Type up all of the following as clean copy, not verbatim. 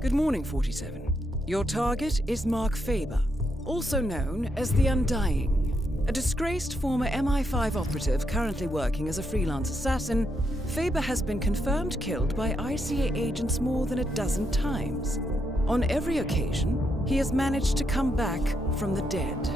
Good morning, 47. Your target is Mark Faber, also known as the Undying. A disgraced former MI5 operative currently working as a freelance assassin, Faber has been confirmed killed by ICA agents more than a dozen times. On every occasion, he has managed to come back from the dead.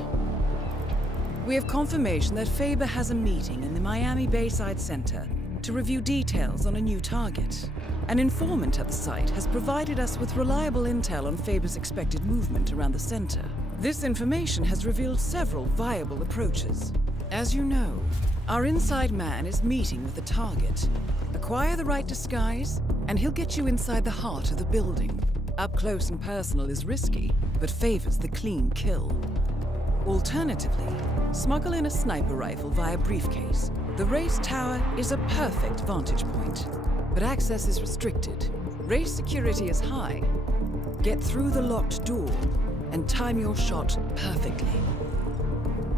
We have confirmation that Faber has a meeting in the Miami Bayside Center to review details on a new target. An informant at the site has provided us with reliable intel on Faber's expected movement around the center. This information has revealed several viable approaches. As you know, our inside man is meeting with the target. Acquire the right disguise, and he'll get you inside the heart of the building. Up close and personal is risky, but favors the clean kill. Alternatively, smuggle in a sniper rifle via briefcase. The race tower is a perfect vantage point, but access is restricted. Race security is high. Get through the locked door and time your shot perfectly.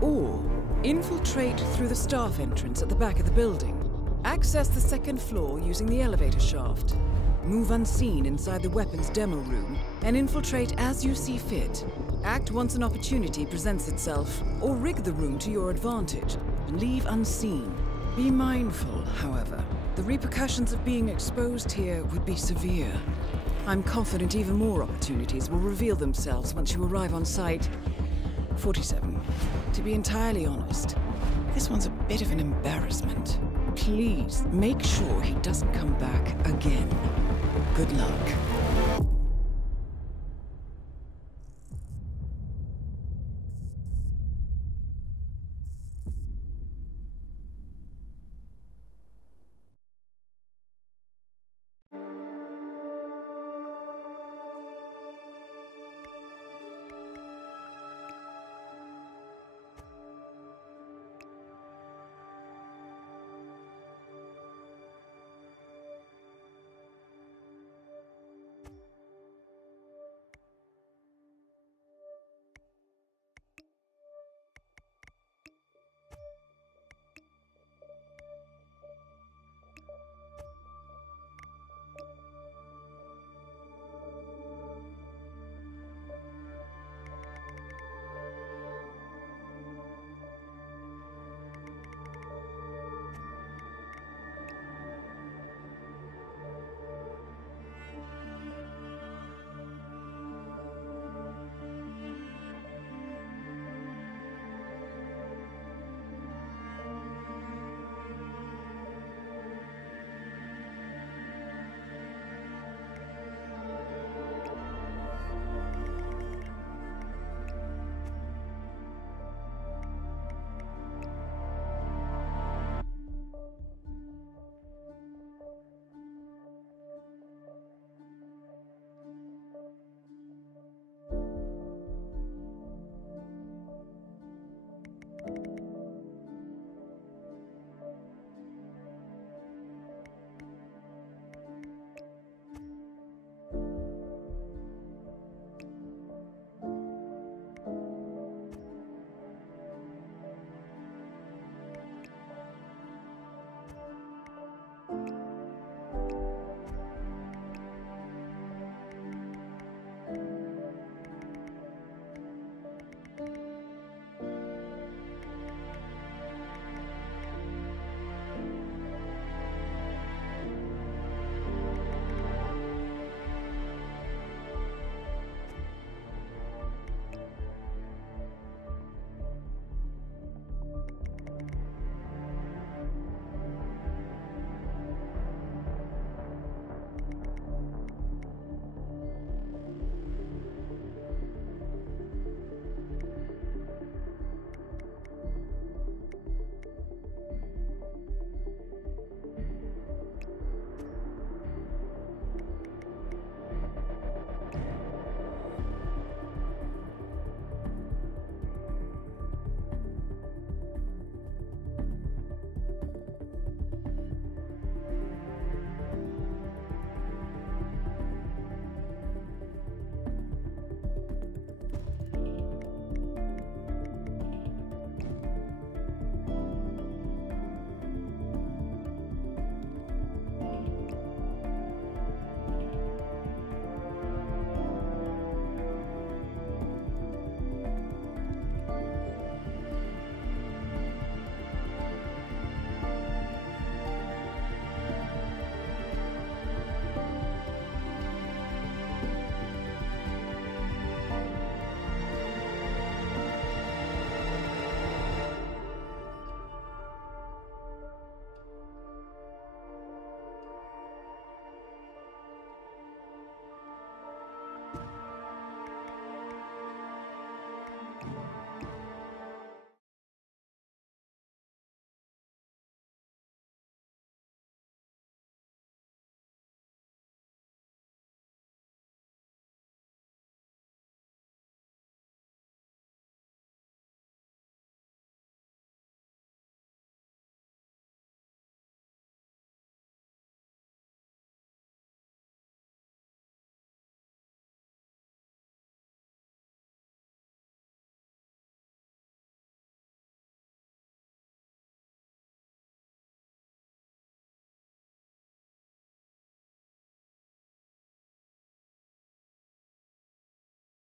Or infiltrate through the staff entrance at the back of the building. Access the second floor using the elevator shaft. Move unseen inside the weapons demo room and infiltrate as you see fit. Act once an opportunity presents itself, or rig the room to your advantage. Leave unseen. Be mindful, however. The repercussions of being exposed here would be severe. I'm confident even more opportunities will reveal themselves once you arrive on site. 47. To be entirely honest, this one's a bit of an embarrassment. Please make sure he doesn't come back again. Good luck.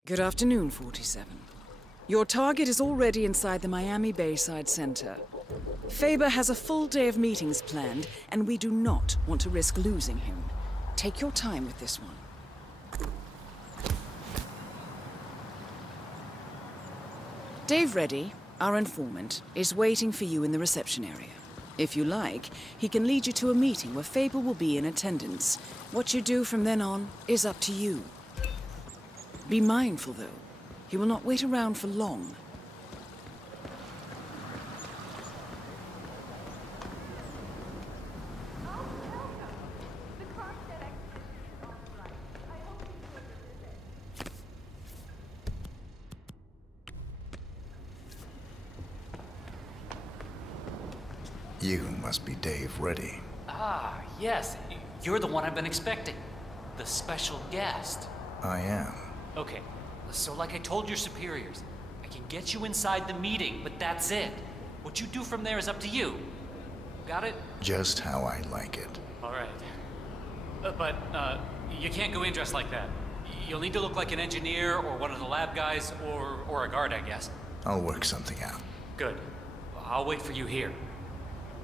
Good afternoon, 47. Your target is already inside the Miami Bayside Center. Faber has a full day of meetings planned, and we do not want to risk losing him. Take your time with this one. Dave Reddy, our informant, is waiting for you in the reception area. If you like, he can lead you to a meeting where Faber will be in attendance. What you do from then on is up to you. Be mindful, though. He will not wait around for long. You must be Dave Reddy. Ah, yes. You're the one I've been expecting. The special guest. I am. Okay, so like I told your superiors, I can get you inside the meeting, but that's it. What you do from there is up to you. Got it? Just how I like it. All right. But you can't go in dressed like that. You'll need to look like an engineer or one of the lab guys or a guard, I guess. I'll work something out. Good. I'll wait for you here.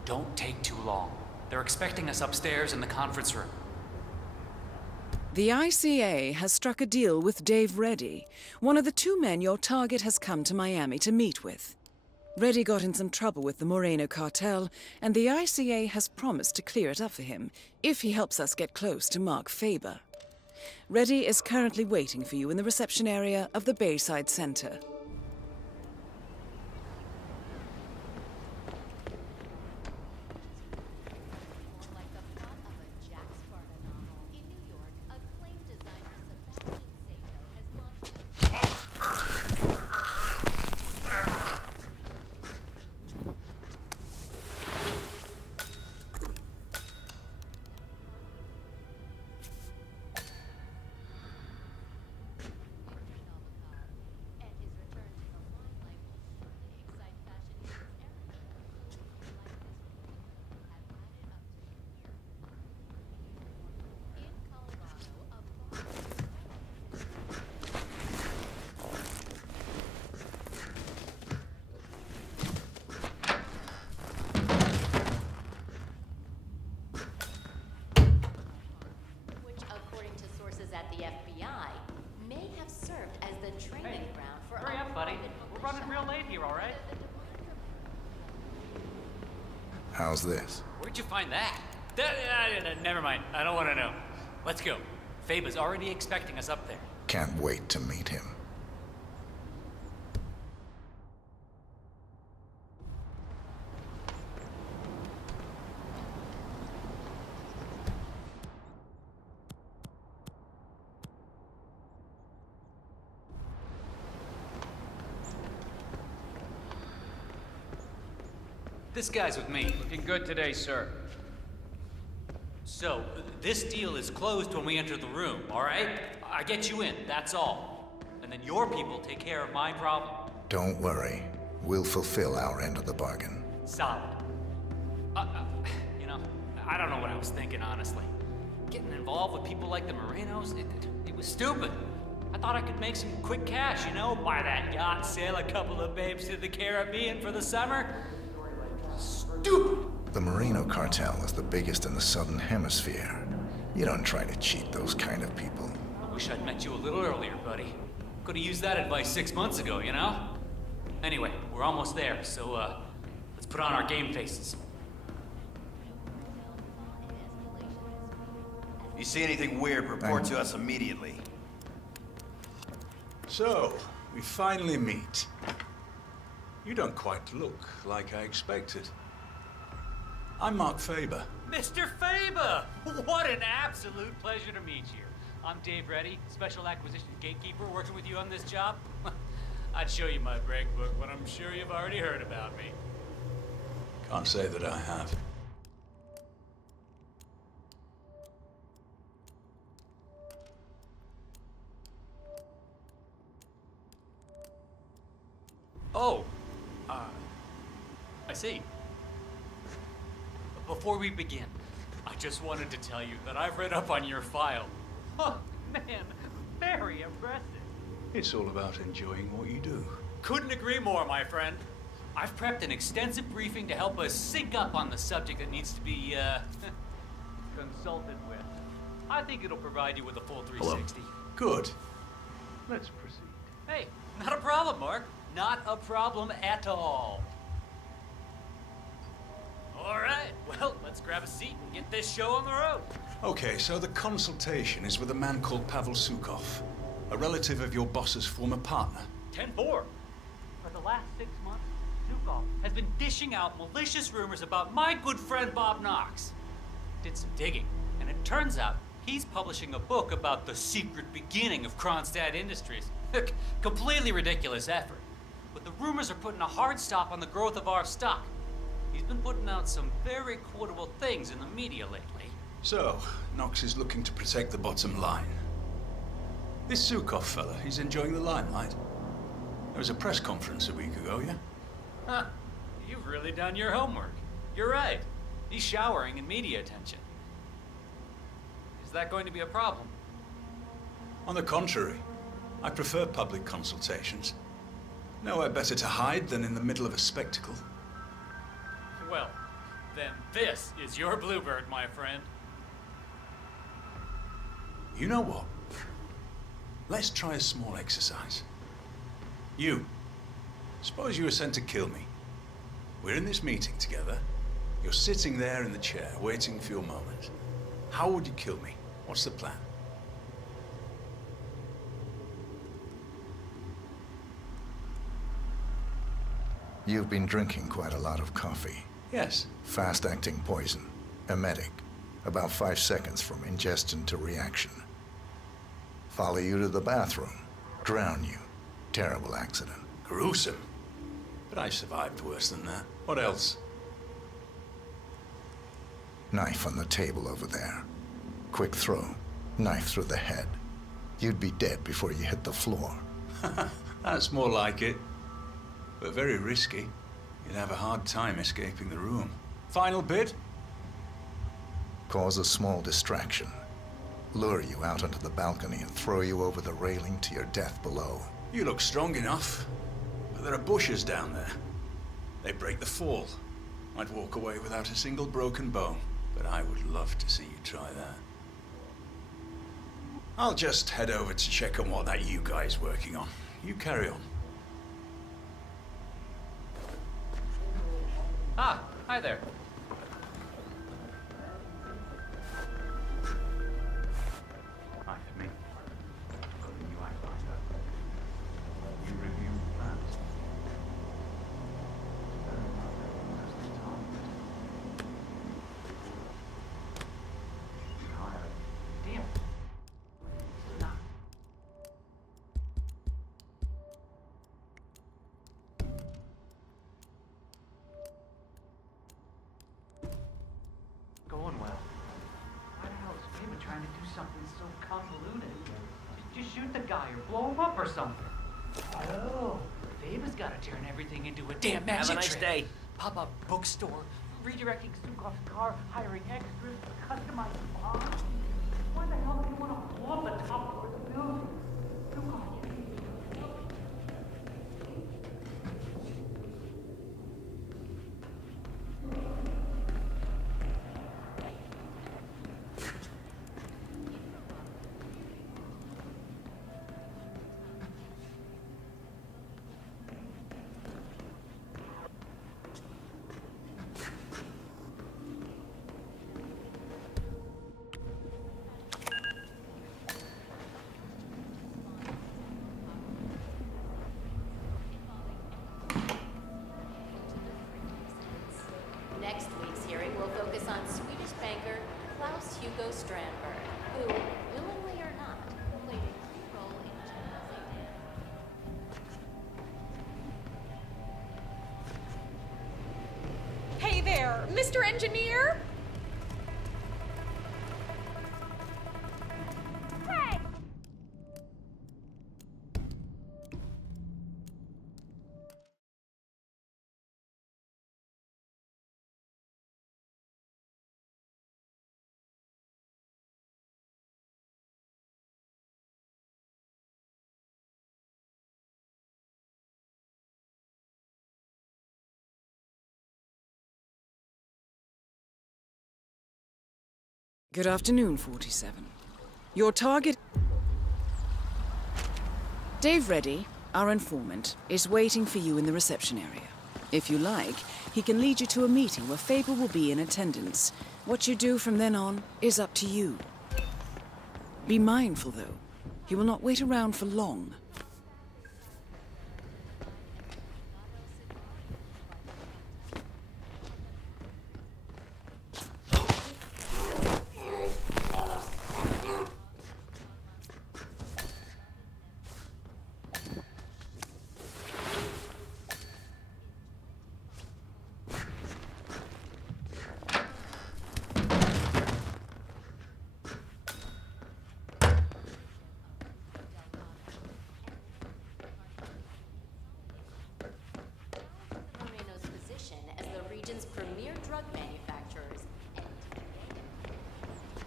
Don't take too long. They're expecting us upstairs in the conference room. The ICA has struck a deal with Dave Reddy, one of the two men your target has come to Miami to meet with. Reddy got in some trouble with the Moreno cartel, and the ICA has promised to clear it up for him if he helps us get close to Mark Faber. Reddy is currently waiting for you in the reception area of the Bayside Center. At the FBI may have served as the training ground for Hurry up, buddy. We're running real late here, all right? How's this? Where'd you find that? Never mind. I don't want to know. Let's go. Faber's already expecting us up there. Can't wait to meet him. This guy's with me. Looking good today, sir. So, this deal is closed when we enter the room, all right? I get you in, that's all. And then your people take care of my problem. Don't worry. We'll fulfill our end of the bargain. Solid. You know, I don't know what I was thinking, honestly. Getting involved with people like the Morenos, it was stupid. I thought I could make some quick cash, you know? Buy that yacht, sail a couple of babes to the Caribbean for the summer. Stupid! The Moreno cartel is the biggest in the Southern Hemisphere. You don't try to cheat those kind of people. I wish I'd met you a little earlier, buddy. Could have used that advice 6 months ago, you know? Anyway, we're almost there, so let's put on our game faces. If you see anything weird, report to us immediately. So, we finally meet. You don't quite look like I expected. I'm Mark Faber. Mr. Faber! What an absolute pleasure to meet you. I'm Dave Reddy, Special Acquisition Gatekeeper, working with you on this job. I'd show you my brag book, but I'm sure you've already heard about me. Can't say that I have. Oh, I see. Before we begin, I just wanted to tell you that I've read up on your file. Oh, man, very impressive. It's all about enjoying what you do. Couldn't agree more, my friend. I've prepped an extensive briefing to help us sync up on the subject that needs to be, consulted with. I think it'll provide you with a full 360. Good. Let's proceed. Hey, not a problem, Mark. Not a problem at all. All right, well, let's grab a seat and get this show on the road. Okay, so the consultation is with a man called Pavel Sukov, a relative of your boss's former partner. 10-4. For the last 6 months, Zukov has been dishing out malicious rumors about my good friend Bob Knox. Did some digging, and it turns out he's publishing a book about the secret beginning of Kronstadt Industries. Completely ridiculous effort. But the rumors are putting a hard stop on the growth of our stock. He's been putting out some very quotable things in the media lately. So, Knox is looking to protect the bottom line. This Zukov fella, he's enjoying the limelight. There was a press conference a week ago, yeah? Huh. You've really done your homework. You're right. He's showering in media attention. Is that going to be a problem? On the contrary, I prefer public consultations. Nowhere better to hide than in the middle of a spectacle. Well, then this is your bluebird, my friend. You know what? Let's try a small exercise. You. Suppose you were sent to kill me. We're in this meeting together. You're sitting there in the chair, waiting for your moment. How would you kill me? What's the plan? You've been drinking quite a lot of coffee. Yes. Fast-acting poison. Emetic. About 5 seconds from ingestion to reaction. Follow you to the bathroom. Drown you. Terrible accident. Gruesome. But I survived worse than that. What else? Knife on the table over there. Quick throw. Knife through the head. You'd be dead before you hit the floor. That's more like it. But very risky. You'd have a hard time escaping the room. Final bid? Cause a small distraction. Lure you out onto the balcony and throw you over the railing to your death below. You look strong enough. But there are bushes down there. They break the fall. I'd walk away without a single broken bone. But I would love to see you try that. I'll just head over to check on what that you guy's working on. You carry on. Ah, hi there. Hi, for me. Got a new act lined up. You review plans. Damn. Going well. Why the hell is Faber trying to do something so convoluted? Just shoot the guy or blow him up or something. Oh, Faber's got to turn everything into a damn magic Have a nice trick. day. Pop-up bookstore, redirecting Sukov's car, hiring extras, customizing bombs. Why the hell do you want to blow up the top floor of the building? Sukov. Next week's hearing will focus on Swedish banker Klaus Hugo Strandberg, who, willingly or not, played a key role in Hey there, Mr. Engineer? Good afternoon, 47. Your target... Dave Reddy, our informant, is waiting for you in the reception area. If you like, he can lead you to a meeting where Faber will be in attendance. What you do from then on is up to you. Be mindful, though. He will not wait around for long.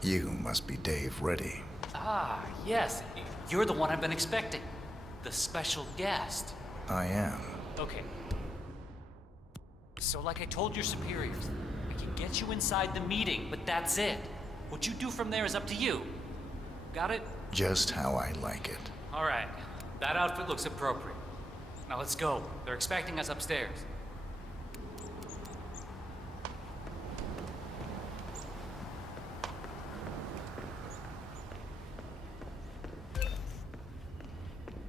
You must be Dave Reddy. Ah, yes. You're the one I've been expecting. The special guest. I am. Okay. So like I told your superiors, I can get you inside the meeting, but that's it. What you do from there is up to you. Got it? Just how I like it. All right. That outfit looks appropriate. Now let's go. They're expecting us upstairs.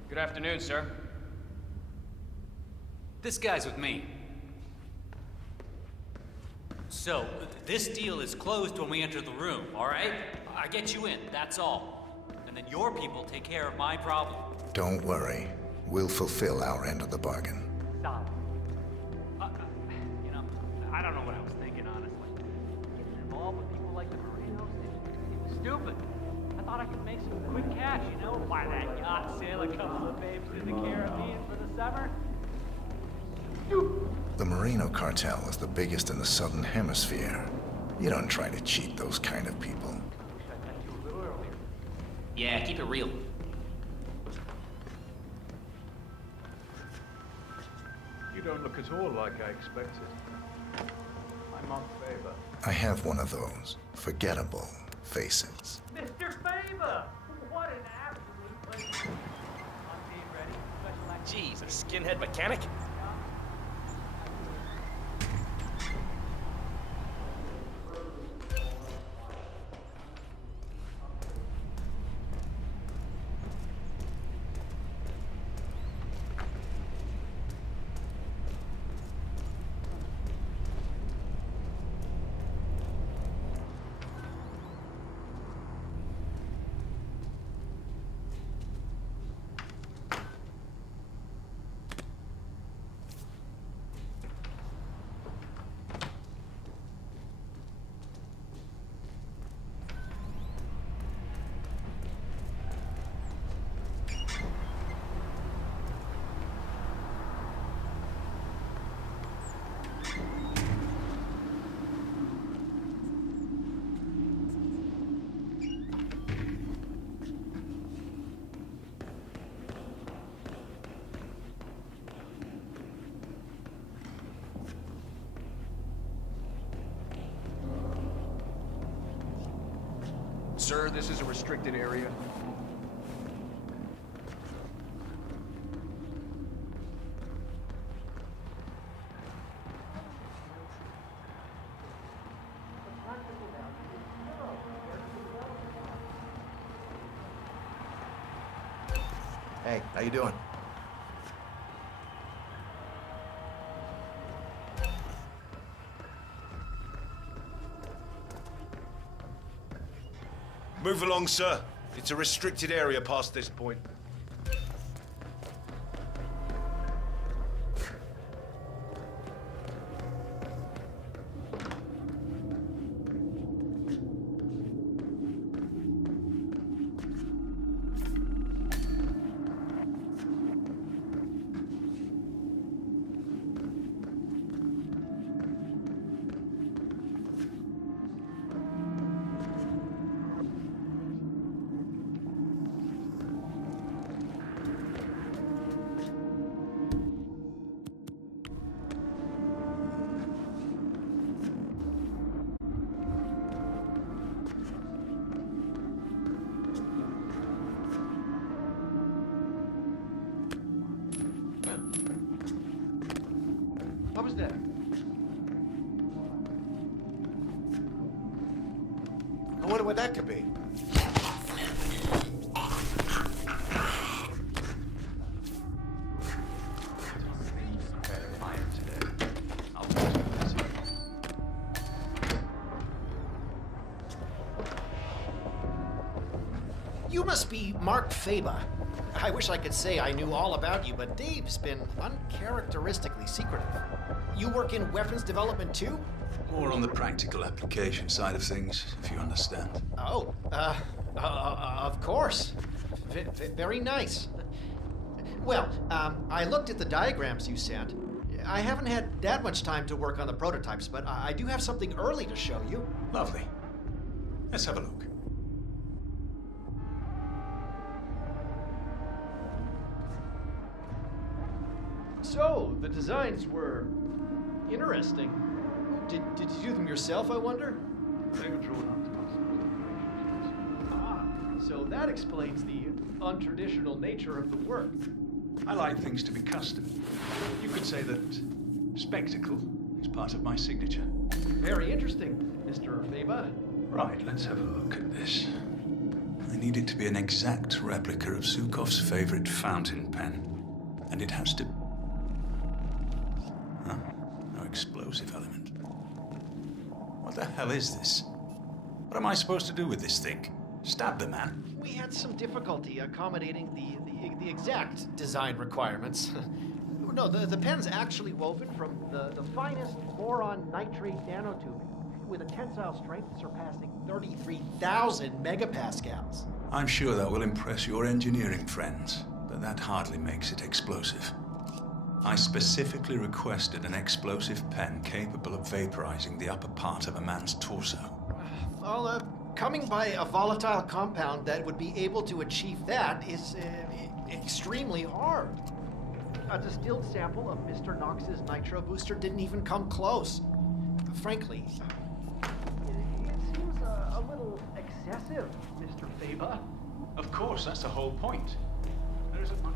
Good afternoon, sir. This guy's with me. So, this deal is closed when we enter the room, all right? I get you in, that's all. And then your people take care of my problem. Don't worry. We'll fulfill our end of the bargain. Stop. You know, I don't know what I was thinking, honestly. Getting involved with people like the Merinos, it was stupid. I thought I could make some quick cash, you know? Buy that yacht, sail a couple of babes to the Caribbean for the summer. The Merino cartel is the biggest in the Southern Hemisphere. You don't try to cheat those kind of people. Yeah, keep it real. You don't look at all like I expected. I'm Mark Faber. I have one of those forgettable faces. Mr. Faber! What an absolute pleasure. I'm being ready. Special act. Jeez, a skinhead mechanic? Sir, this is a restricted area. Hey, how you doing? Move along, sir. It's a restricted area past this point. wonder what that could be. You must be Mark Faber. I wish I could say I knew all about you, but Dave's been uncharacteristically secretive. You work in weapons development too? More on the practical application side of things, if you understand. Oh, of course. Very nice. Well, I looked at the diagrams you sent. I haven't had that much time to work on the prototypes, but I do have something early to show you. Lovely. Let's have a look. So, the designs were interesting. Did you do them yourself, I wonder? They were drawn up to custom Ah, so that explains the untraditional nature of the work. I like things to be custom. You could say that spectacle is part of my signature. Very interesting, Mr. Faber. Right, let's have a look at this. I need it to be an exact replica of Zhukov's favorite fountain pen. And it has to... Huh, no explosive element. What the hell is this? What am I supposed to do with this thing? Stab the man? We had some difficulty accommodating the exact design requirements. No, the pen's actually woven from the finest boron nitrate nanotubing with a tensile strength surpassing 33,000 megapascals. I'm sure that will impress your engineering friends, but that hardly makes it explosive. I specifically requested an explosive pen capable of vaporizing the upper part of a man's torso. Well, coming by a volatile compound that would be able to achieve that is extremely hard. A distilled sample of Mr. Knox's nitro booster didn't even come close. Frankly, it seems a little excessive, Mr. Faber. Of course, that's the whole point. There isn't much...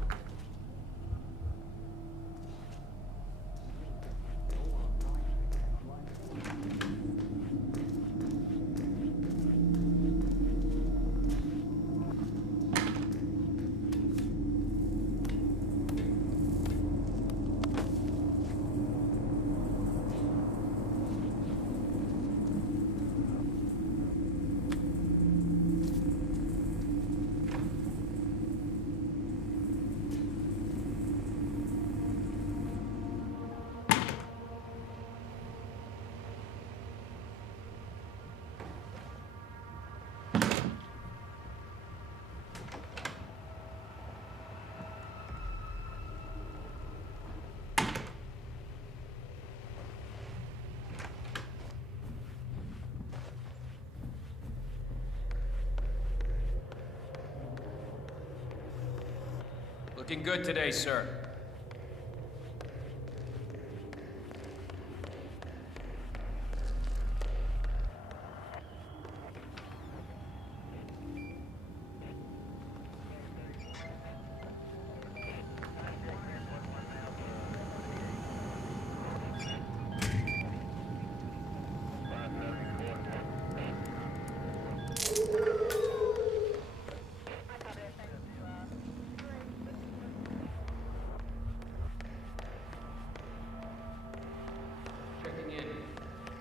Looking good today, sir.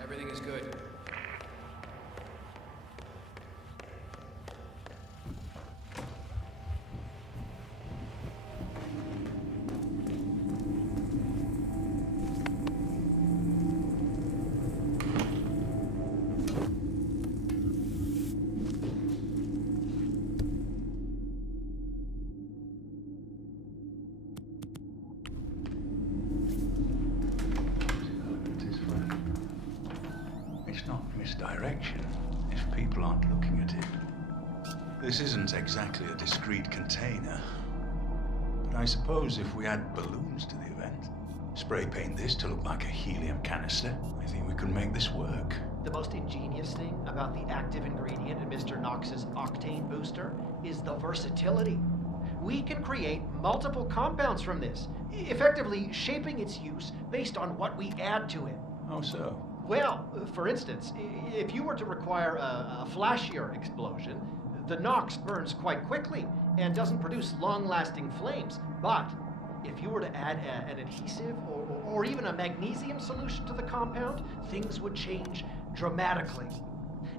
Everything is good. It's not misdirection if people aren't looking at it. This isn't exactly a discrete container. But I suppose if we add balloons to the event, spray paint this to look like a helium canister, I think we can make this work. The most ingenious thing about the active ingredient in Mr. Knox's octane booster is the versatility. We can create multiple compounds from this, effectively shaping its use based on what we add to it. Oh, so? Well, for instance, if you were to require a flashier explosion, the Nox burns quite quickly and doesn't produce long-lasting flames. But if you were to add an adhesive or even a magnesium solution to the compound, things would change dramatically.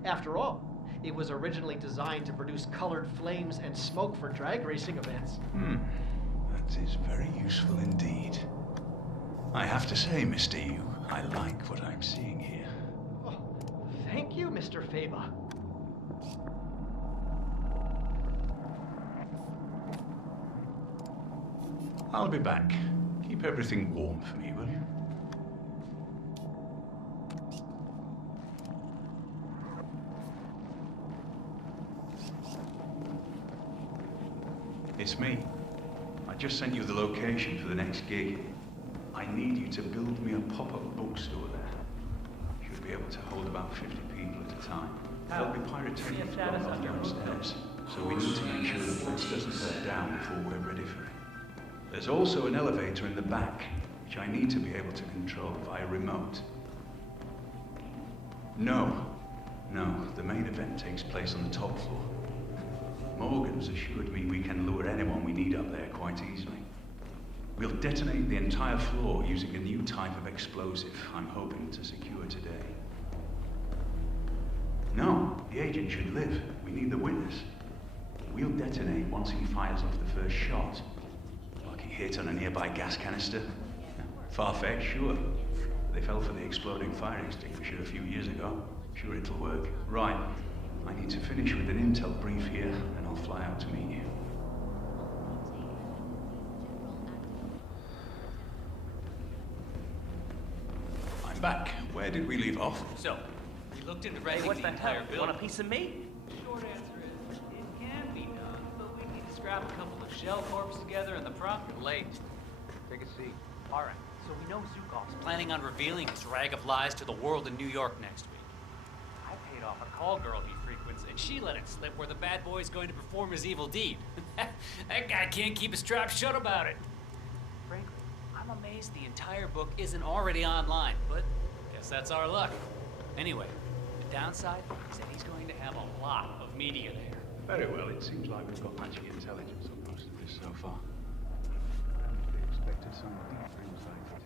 After all, it was originally designed to produce colored flames and smoke for drag racing events. That is very useful indeed. I have to say, Mr. Yu, I like what I'm seeing here. Oh, thank you, Mr. Feba. I'll be back. Keep everything warm for me, will you? It's me. I just sent you the location for the next gig. I need you to build me a pop-up bookstore there. Should be able to hold about 50 people at a time. There'll be pyrotechnics going on downstairs, so we need to make sure the place doesn't go down before we're ready for it. There's also an elevator in the back, which I need to be able to control via remote. No, the main event takes place on the top floor. Morgan's assured me we can lure anyone we need up there quite easily. We'll detonate the entire floor using a new type of explosive I'm hoping to secure today. No, the agent should live. We need the witness. We'll detonate once he fires off the first shot. Like he hit on a nearby gas canister. Far-fetched, sure. They fell for the exploding fire extinguisher a few years ago. Sure, it'll work. Right. I need to finish with an intel brief here, and I'll fly out to meet you. I'm back. Where did we leave off? So, we looked into renting the entire building. Want a piece of meat? Short answer is, it can be done, but we need to scrap a couple of shell corps together in the front. Late. Take a seat. All right, so we know Zukov's planning on revealing his rag of lies to the world in New York next week. I paid off a call girl he frequents, and she let it slip where the bad boy's going to perform his evil deed. That guy can't keep his trap shut about it. Frankly, I'm amazed the entire book isn't already online, but guess that's our luck. Anyway, the downside is that he's going to have a lot of media there. Very well, it seems like we've got matching intelligence on most of this so far. I don't really expected some deep things like this.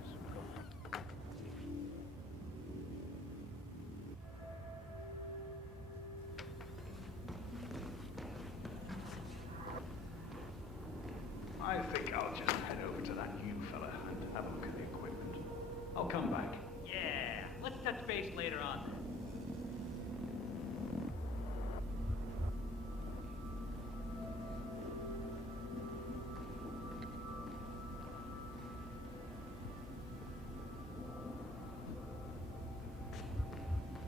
I think I'll just head over to that new fella and have a look at the equipment. I'll come back. Yeah, let's touch base later on.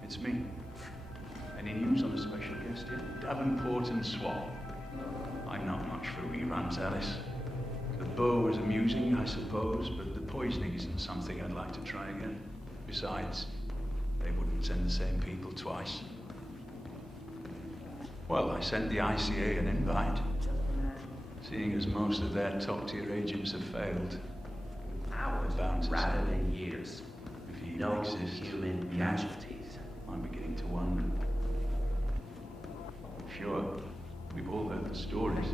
It's me. Any news on a special guest yet? Davenport and Swap. I'm not much for reruns, Alice. The bow was amusing, I suppose, but the poisoning isn't something I'd like to try again. Besides, they wouldn't send the same people twice. Well, I sent the ICA an invite. Seeing as most of their top-tier agents have failed, Hours bound to rather say, than years. if he No exists, human casualties. I'm beginning to wonder. Sure, we've all heard the stories.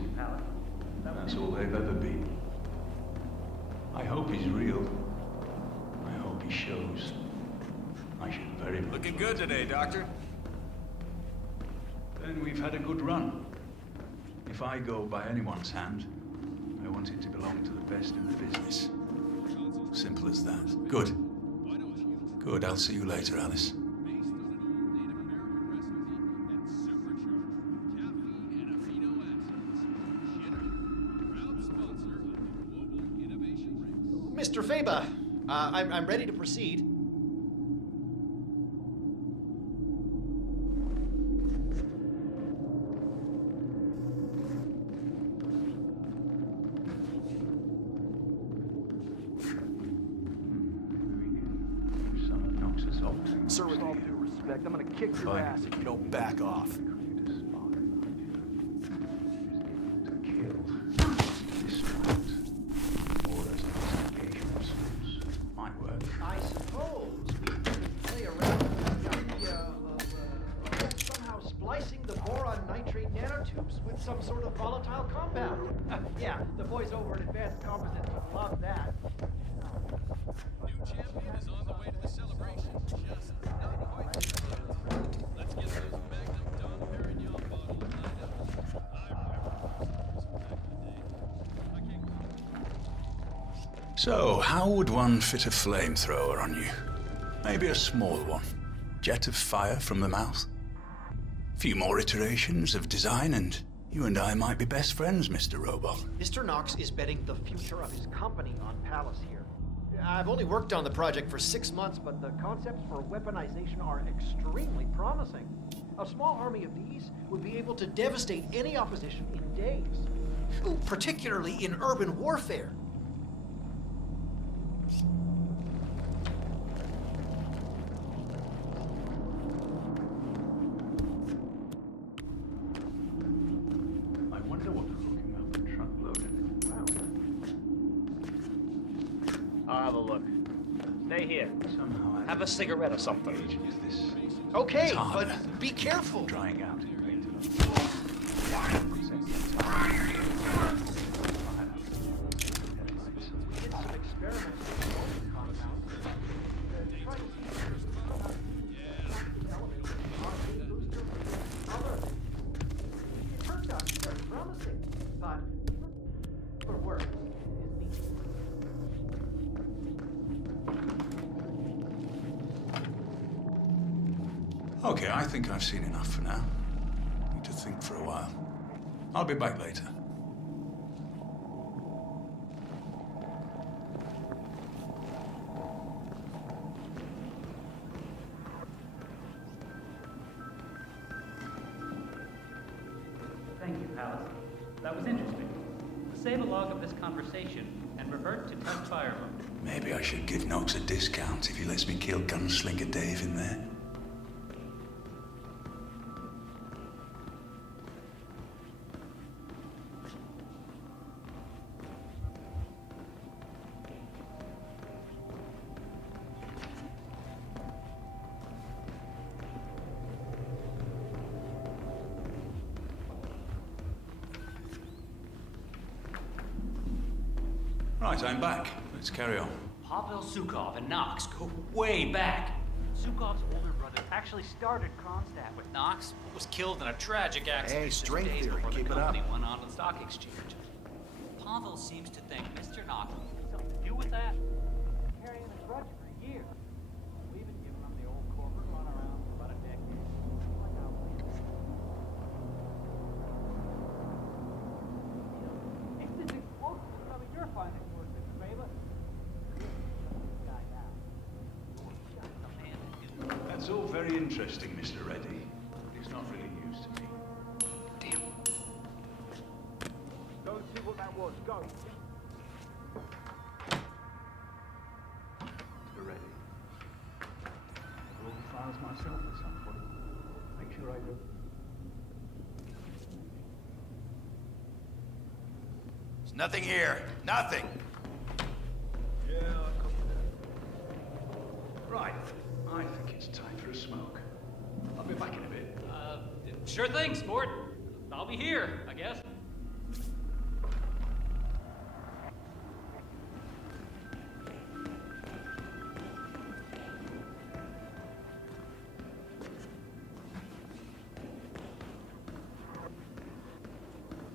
That's all they've ever been. I hope he's real. I hope he shows. I should very much. Looking good today, Doctor. Then we've had a good run. If I go by anyone's hand, I want it to belong to the best in the business. Simple as that. Good. Good, I'll see you later, Alice. Mr. Feba, I'm ready to proceed. Sir, with all due respect, I'm gonna kick your ass if you don't back off. I suppose we play around penetrate nanotubes with some sort of volatile compound. Yeah, the boys over at Advanced Composites would love that. New champion is on the way to the celebration. Just not quite yet. Let's get those Magnum Dom Perignon bottles lined up. So, how would one fit a flamethrower on you? Maybe a small one. Jet of fire from the mouth. Few more iterations of design and you and I might be best friends, Mr. Robot. Mr. Knox is betting the future of his company on Palace here. I've only worked on the project for 6 months, but the concepts for weaponization are extremely promising. A small army of these would be able to devastate any opposition in days. Ooh, particularly in urban warfare. I wonder what they're looking up and truck loaded. Wow. I'll have a look. Stay here. Somehow have a cigarette or something. Is this Okay, Tom, but be careful. drying out? Okay, I think I've seen enough for now. Need to think for a while. I'll be back later. Thank you, Palace. That was interesting. Save a log of this conversation and revert to test fire mode. Maybe I should give Knox a discount if he lets me kill Gunslinger Dave in there. Right, I'm back. Let's carry on. Pavel Zukov and Knox go way back. Zukov's older brother actually started Kronstadt with Knox was killed in a tragic accident Hey, just string days theory, before the keep it company up. went on to the stock exchange. Pavel seems to think Mr. Knox something to do with that. Carrying the grudge for years. We've been giving him the old corporate runaround for about a decade. If this explosive is coming your finding work, Mr. Baylor. That's all very interesting, Mr. Reddy. But it's not really news to me. Damn. Go and see what that was. Go. Mr. Reddy. I'll all the files myself at some point. Make sure I do. There's nothing here. Nothing. Yeah, I'll copy that. Right. I think it's time for a smoke. I'll be back in a bit. Sure thing, sport. I'll be here, I guess.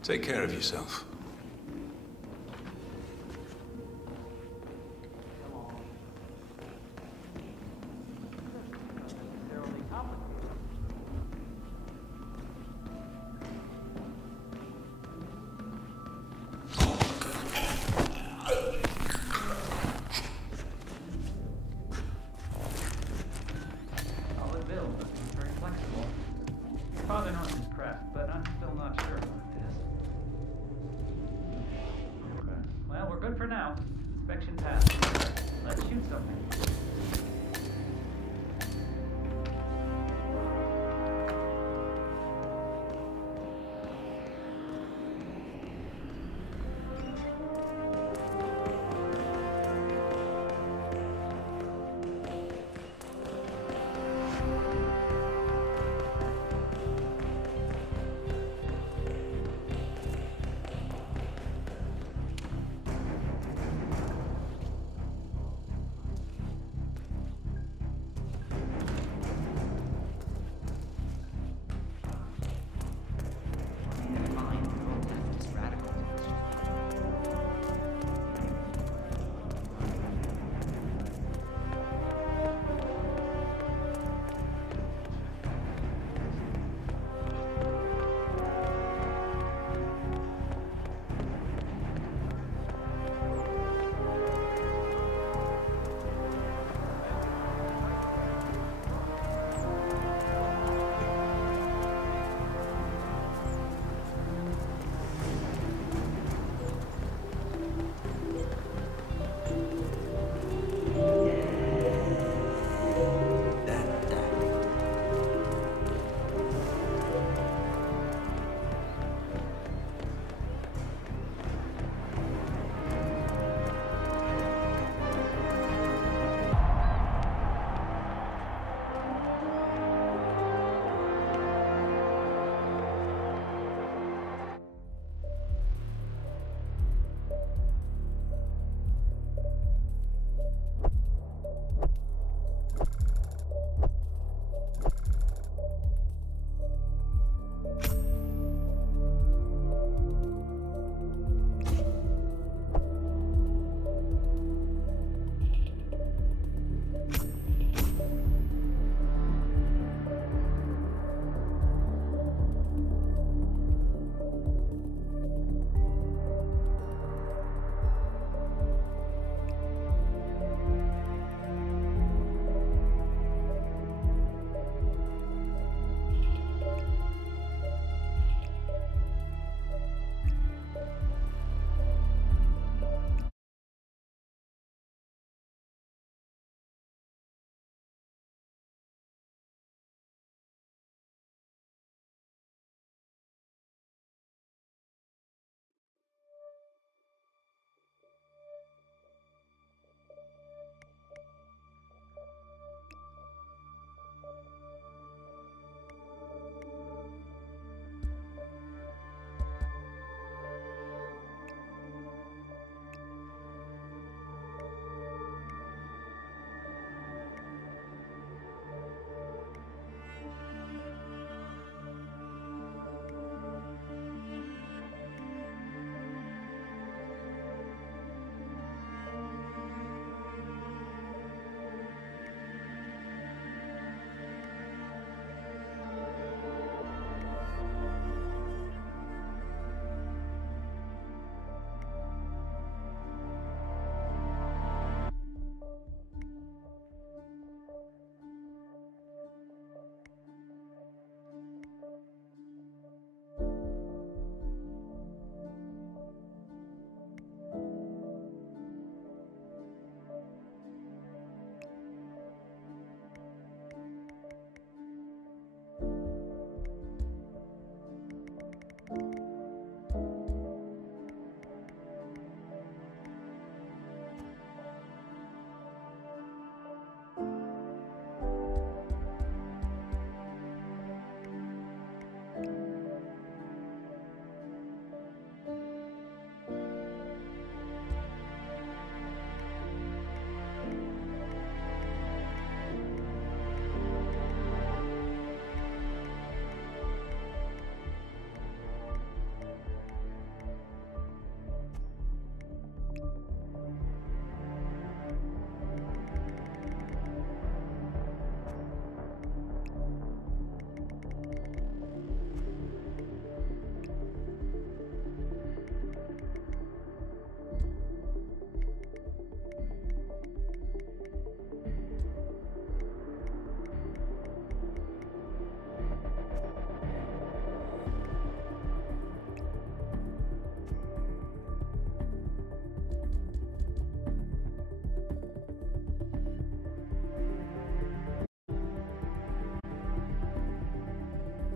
Take care of yourself.